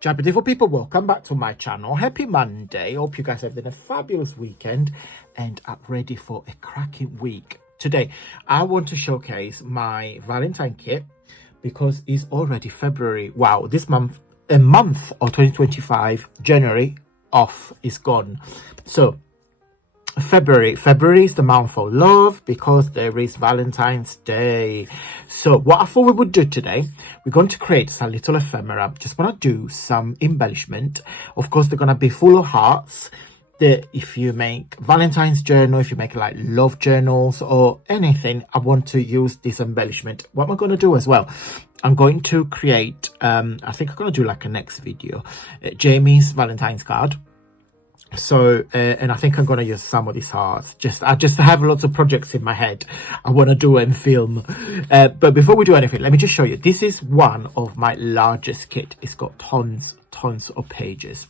Ciao beautiful people, welcome back to my channel. Happy Monday. Hope you guys have had a fabulous weekend and are ready for a cracking week. Today I want to showcase my Valentine kit because it's already February. Wow, this month, a month of 2025, January off is gone. So February is the month of love because there is Valentine's Day. So what I thought we would do today, we're going to create some little ephemera. Just want to do some embellishment. Of course, they're going to be full of hearts. If you make Valentine's journal, if you make like love journals or anything, I want to use this embellishment. What am I going to do as well? I'm going to create, I think I'm going to do like a next video, Jamie's Valentine's card. So and I think I'm going to use some of these hearts. I just have lots of projects in my head I want to do and film, but before we do anything, let me just show you. This is one of my largest kit. It's got tons of pages.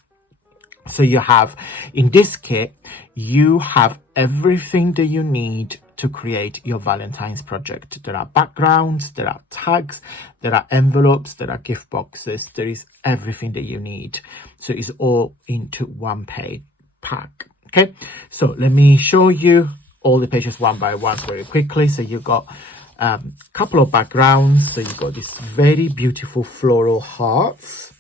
So you have, in this kit, you have everything that you need to create your Valentine's project. There are backgrounds, there are tags, there are envelopes, there are gift boxes. There is everything that you need. So it's all into one page pack. Okay, so let me show you all the pages one by one very quickly. So you got a couple of backgrounds. So you got this very beautiful floral hearts,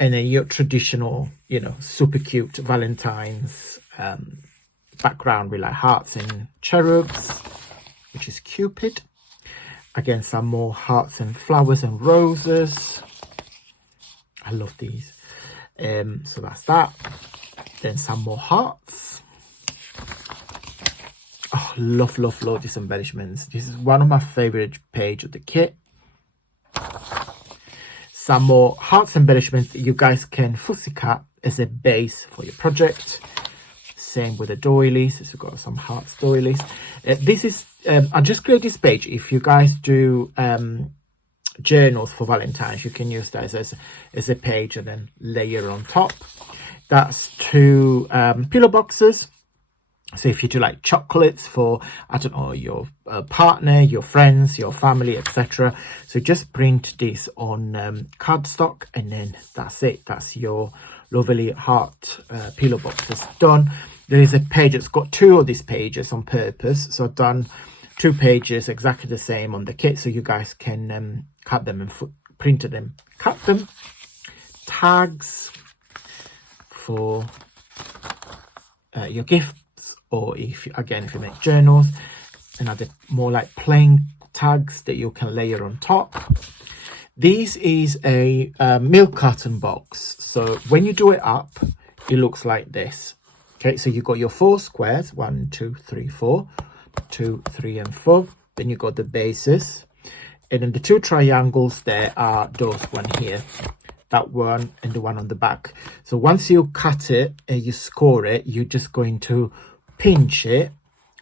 and then your traditional, you know, super cute Valentine's background with like hearts and cherubs, which is Cupid. Again, some more hearts and flowers and roses. I love these. So that's that. Then some more hearts. Oh, love these embellishments. This is one of my favorite page of the kit. Some more hearts embellishments that you guys can fussy cut as a base for your project. Same with the doilies. So we've got some hearts doilies. This is I just created this page. If you guys do journals for Valentine's, you can use that as a page and then layer on top. That's two pillow boxes. So if you do like chocolates for, I don't know, your partner, your friends, your family, etc. So just print this on cardstock, and then that's it. That's your lovely heart pillow boxes done. There is a page that's got two of these pages on purpose. So I've done two pages exactly the same on the kit, so you guys can cut them and print them, cut them. Tags for your gifts, or if you make journals, and other more like plain tags that you can layer on top. This is a milk carton box. So when you do it up, it looks like this. Okay, so you got your 4 squares, 1, 2, 3, 4, 2, 3, and 4. Then you got the bases, and then the 2 triangles there are those one here, that one and the one on the back. So once you cut it and you score it, you're just going to pinch it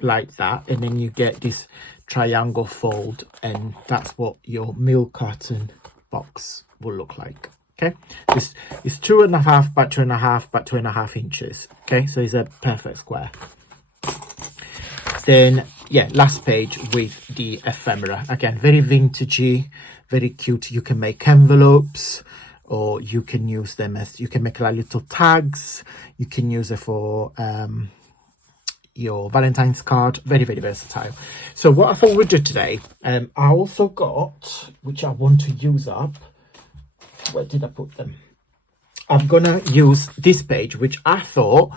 like that, and then you get this triangle fold, and that's what your milk carton box will look like. Okay, this is 2.5 by 2.5 by 2.5 inches. Okay, so it's a perfect square. Then yeah, last page with the ephemera. Again, very vintagey, very cute. You can make envelopes, or you can use them as, you can make like little tags. You can use it for your Valentine's card. Very versatile. So what I thought we'd do today, I also got, which I want to use up, where did I put them? I'm gonna use this page, which I thought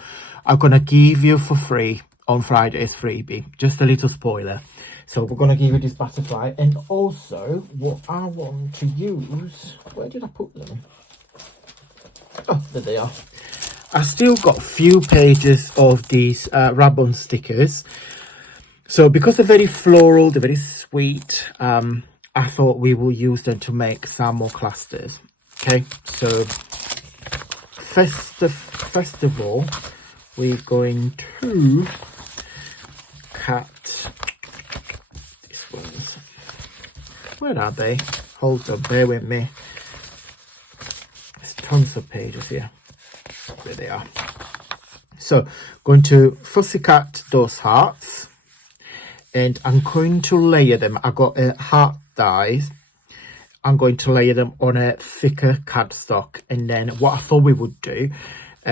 I'm gonna give you for free on Friday's freebie. Just a little spoiler. So we're gonna give you this butterfly, and also what I want to use, where did I put them? Oh, there they are. I still got a few pages of these rub-on stickers. So because they're very floral, they're very sweet, I thought we will use them to make some more clusters. Okay, so first of all, we're going to cut these ones. Where are they? Hold on, bear with me. There's tons of pages here. There they are. So going to fussy cut those hearts, and I'm going to layer them. I got a heart dies I'm going to layer them on a thicker cardstock, and then what I thought we would do,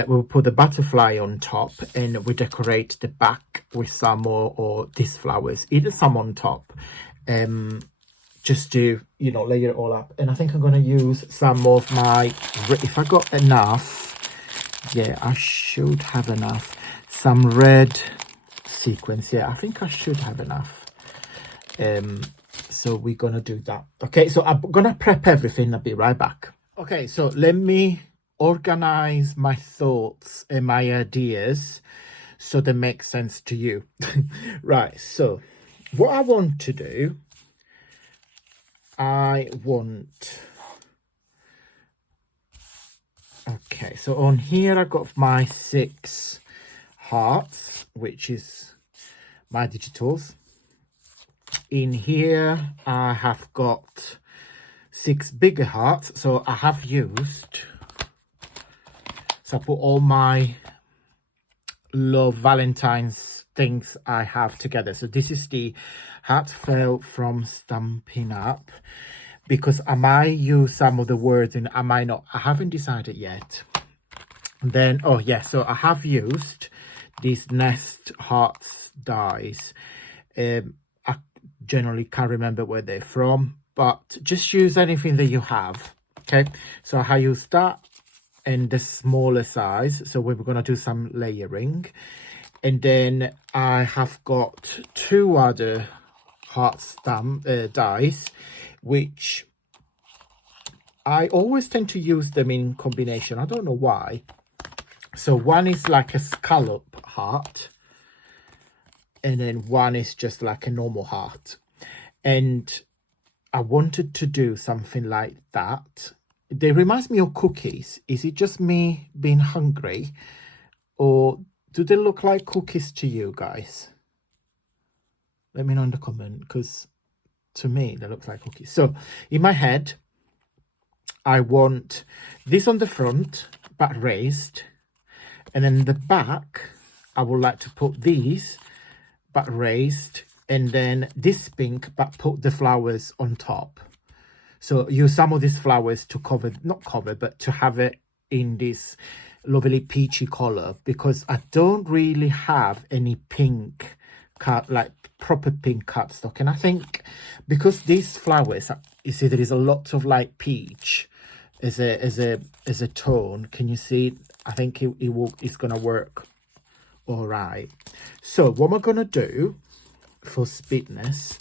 we'll put the butterfly on top and we decorate the back with some more or these flowers, either some on top, just to, you know, layer it all up. And I think I'm going to use some of my, if I got enough, yeah, I should have enough, some red sequins. Yeah, I think I should have enough. So we're gonna do that. Okay, so I'm gonna prep everything. I'll be right back. Okay, so let me organize my thoughts and my ideas so they make sense to you. Right, so what I want to do, okay, so on here I got my 6 hearts, which is my digitals. In here I have got 6 bigger hearts, so I have used, so I put all my love Valentine's things I have together. So this is the Heartfelt from Stampin' Up, because I might use some of the words and I might not, I haven't decided yet. And then, oh yeah, so I have used these Nest Hearts dies. I generally can't remember where they're from, but just use anything that you have. Okay, so I use that in the smaller size, so we're going to do some layering. And then I have got 2 other heart stamp dies, which I always tend to use them in combination. I don't know why. So one is like a scallop heart, and then one is just like a normal heart. And I wanted to do something like that. They reminds me of cookies. Is it just me being hungry, or do they look like cookies to you guys? Let me know in the comment, because to me they look like cookies. So in my head, I want this on the front but raised, and then the back I would like to put these but raised, and then this pink but put the flowers on top. So use some of these flowers to cover, not cover, but to have it in this lovely peachy color, because I don't really have any pink cut, like proper pink cardstock. And I think because these flowers, you see there is a lot of like peach as a tone. Can you see? I think it's gonna work all right. So what am I gonna do for speedness?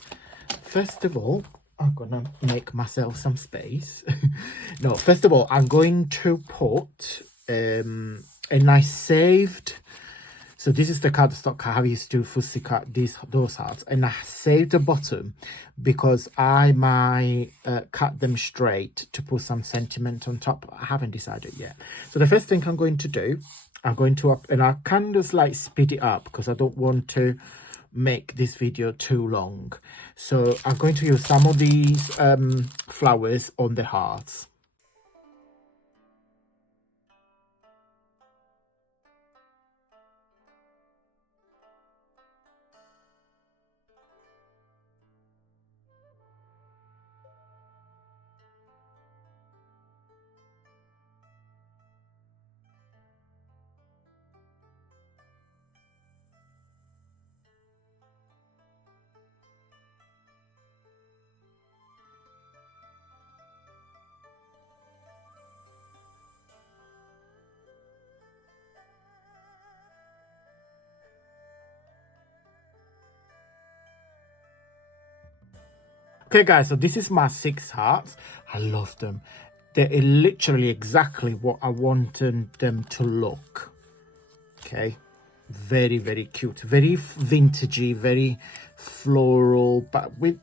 First of all, I'm gonna make myself some space. No, first of all, I'm going to put and I saved, so this is the cardstock I have used to fussy cut those hearts, and I saved the bottom because I might cut them straight to put some sentiment on top. I haven't decided yet. So the first thing I'm going to do, I'm going to and I can just like speed it up because I don't want to make this video too long. So I'm going to use some of these flowers on the hearts. Okay guys, so this is my 6 hearts. I love them. They're literally exactly what I wanted them to look. Okay, very, very cute, very vintagey, very floral, but with,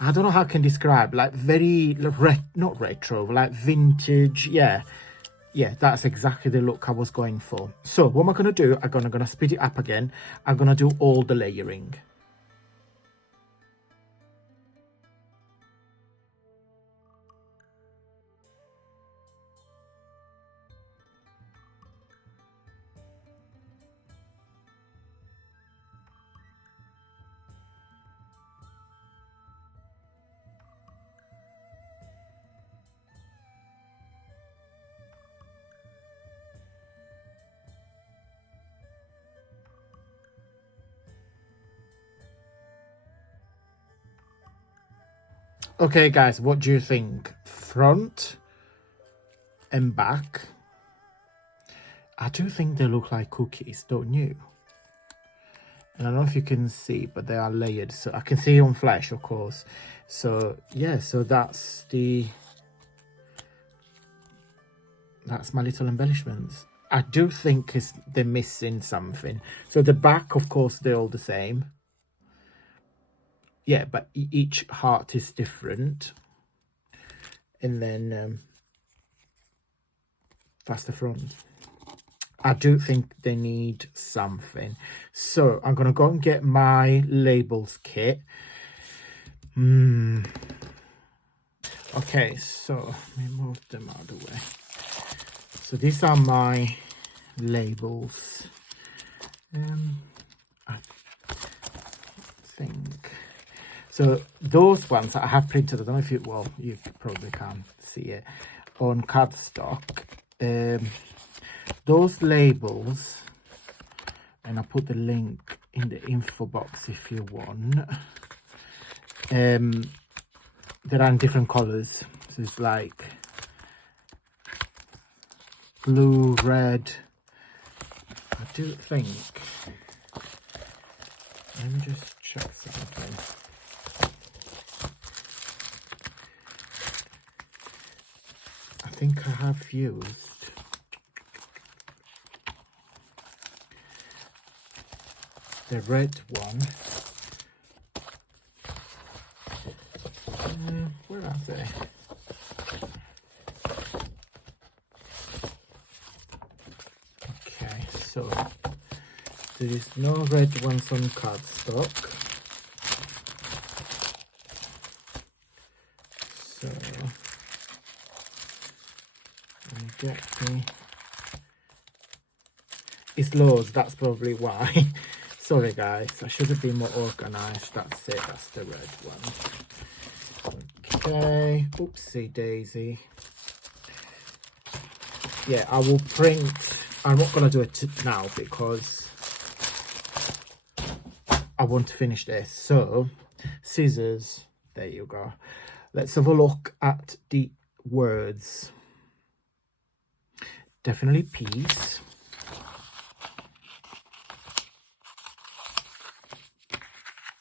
I don't know how I can describe, like very not retro, like vintage. Yeah, that's exactly the look I was going for. So what am I gonna do? I'm gonna speed it up again. I'm gonna do all the layering. Okay, guys, what do you think? Front and back. I do think they look like cookies, don't you? And I don't know if you can see, but they are layered, so I can see on flesh, of course. So yeah, so that's my little embellishments. I do think they're missing something. So the back, of course, they're all the same. Yeah, but each heart is different. And then that's the front. I do think they need something. So I'm going to go and get my labels kit. Okay, so let me move them out of the way. So these are my labels. I think. So those ones that I have printed, I don't know if you probably can't see it, on cardstock. Those labels, and I'll put the link in the info box if you want. They're in different colors. So it's like blue, red. I do think. Let me just check something. I think I have used the red one. Where are they? Okay, so there is no red ones on cardstock. So let me get the. It's loads, that's probably why. Sorry guys, I should have been more organised. That's it, that's the red one. Okay, oopsie daisy. Yeah, I will print. I'm not going to do it now because I want to finish this. So, scissors, there you go. Let's have a look at the words. Definitely peace.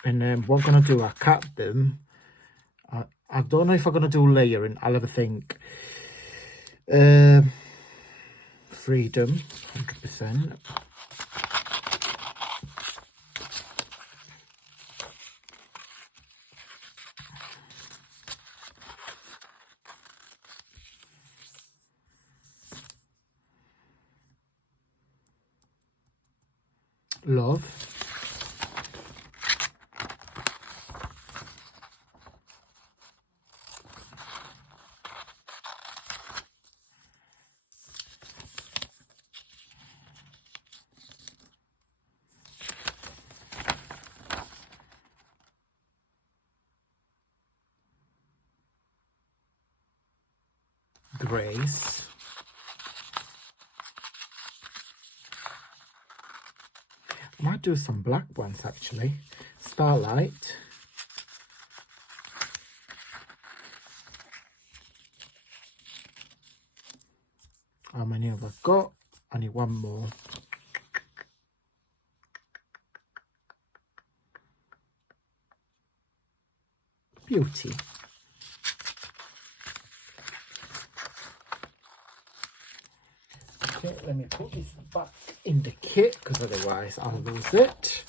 And then what I'm going to do, I cut them. I don't know if I'm going to do layering. I'll have a think. Freedom, 100%. Love. Grace. I might do some black ones actually. Starlight. How many have I got? I need one more. Beauty. Okay, let me put this back in the kit because otherwise I'll lose it.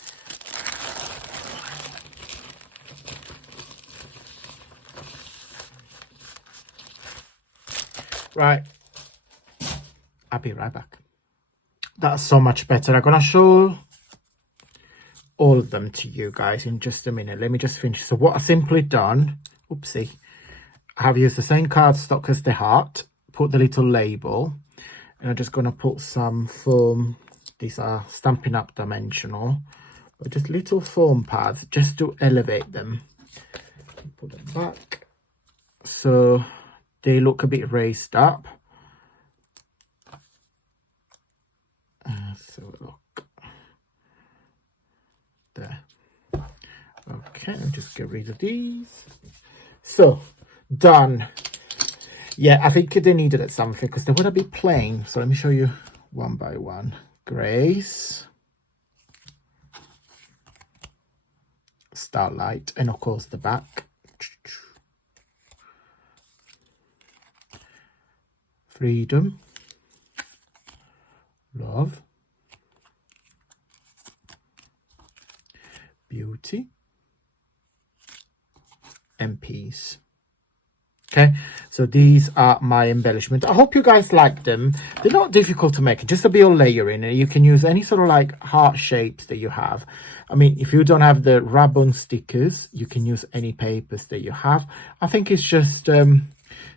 Right, I'll be right back. That's so much better. I'm gonna show all of them to you guys in just a minute. Let me just finish. So what I've simply done, oopsie, I have used the same cardstock as the heart, put the little label, and I'm just gonna put some foam. These are Stampin' Up! Dimensional, but just little foam pads just to elevate them. Put them back so they look a bit raised up. So look there. Okay, I'll just get rid of these. So done. Yeah, I think they needed it something because they would have been plain. So let me show you one by one. Grace, Starlight, and of course the back. Freedom, love, beauty, and peace. Okay, so these are my embellishments. I hope you guys like them. They're not difficult to make, just a bit of layering, and you can use any sort of like heart shapes that you have. I mean, if you don't have the ribbon stickers, you can use any papers that you have. I think it's just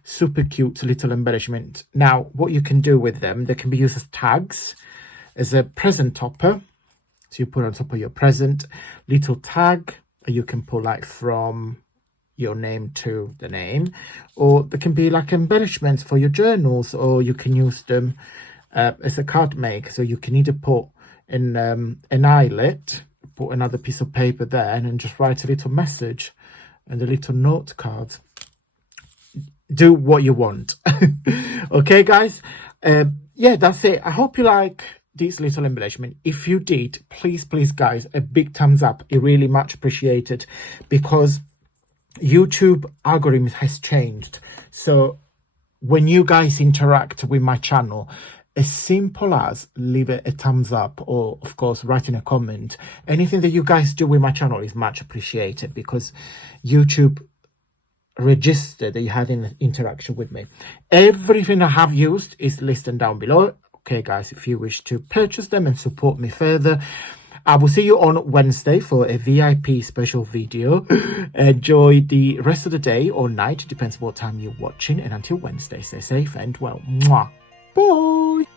super cute little embellishment. Now, what you can do with them, they can be used as tags, as a present topper. So you put on top of your present, little tag, you can put like from your name to the name, or they can be like embellishments for your journals, or you can use them as a card make. So you can either put in an eyelet, put another piece of paper there, and then just write a little message and a little note card. Do what you want. Okay, guys. Yeah, that's it. I hope you like this little embellishment. If you did, please guys, a big thumbs up. It really much appreciated, because YouTube algorithm has changed. So when you guys interact with my channel, as simple as leave a thumbs up, or of course writing a comment, anything that you guys do with my channel is much appreciated, because YouTube register that you had in interaction with me. Everything I have used is listed down below. Okay, guys, if you wish to purchase them and support me further, I will see you on Wednesday for a VIP special video. Enjoy the rest of the day or night, depends what time you're watching, and until Wednesday, stay safe and well. Mwah. Bye.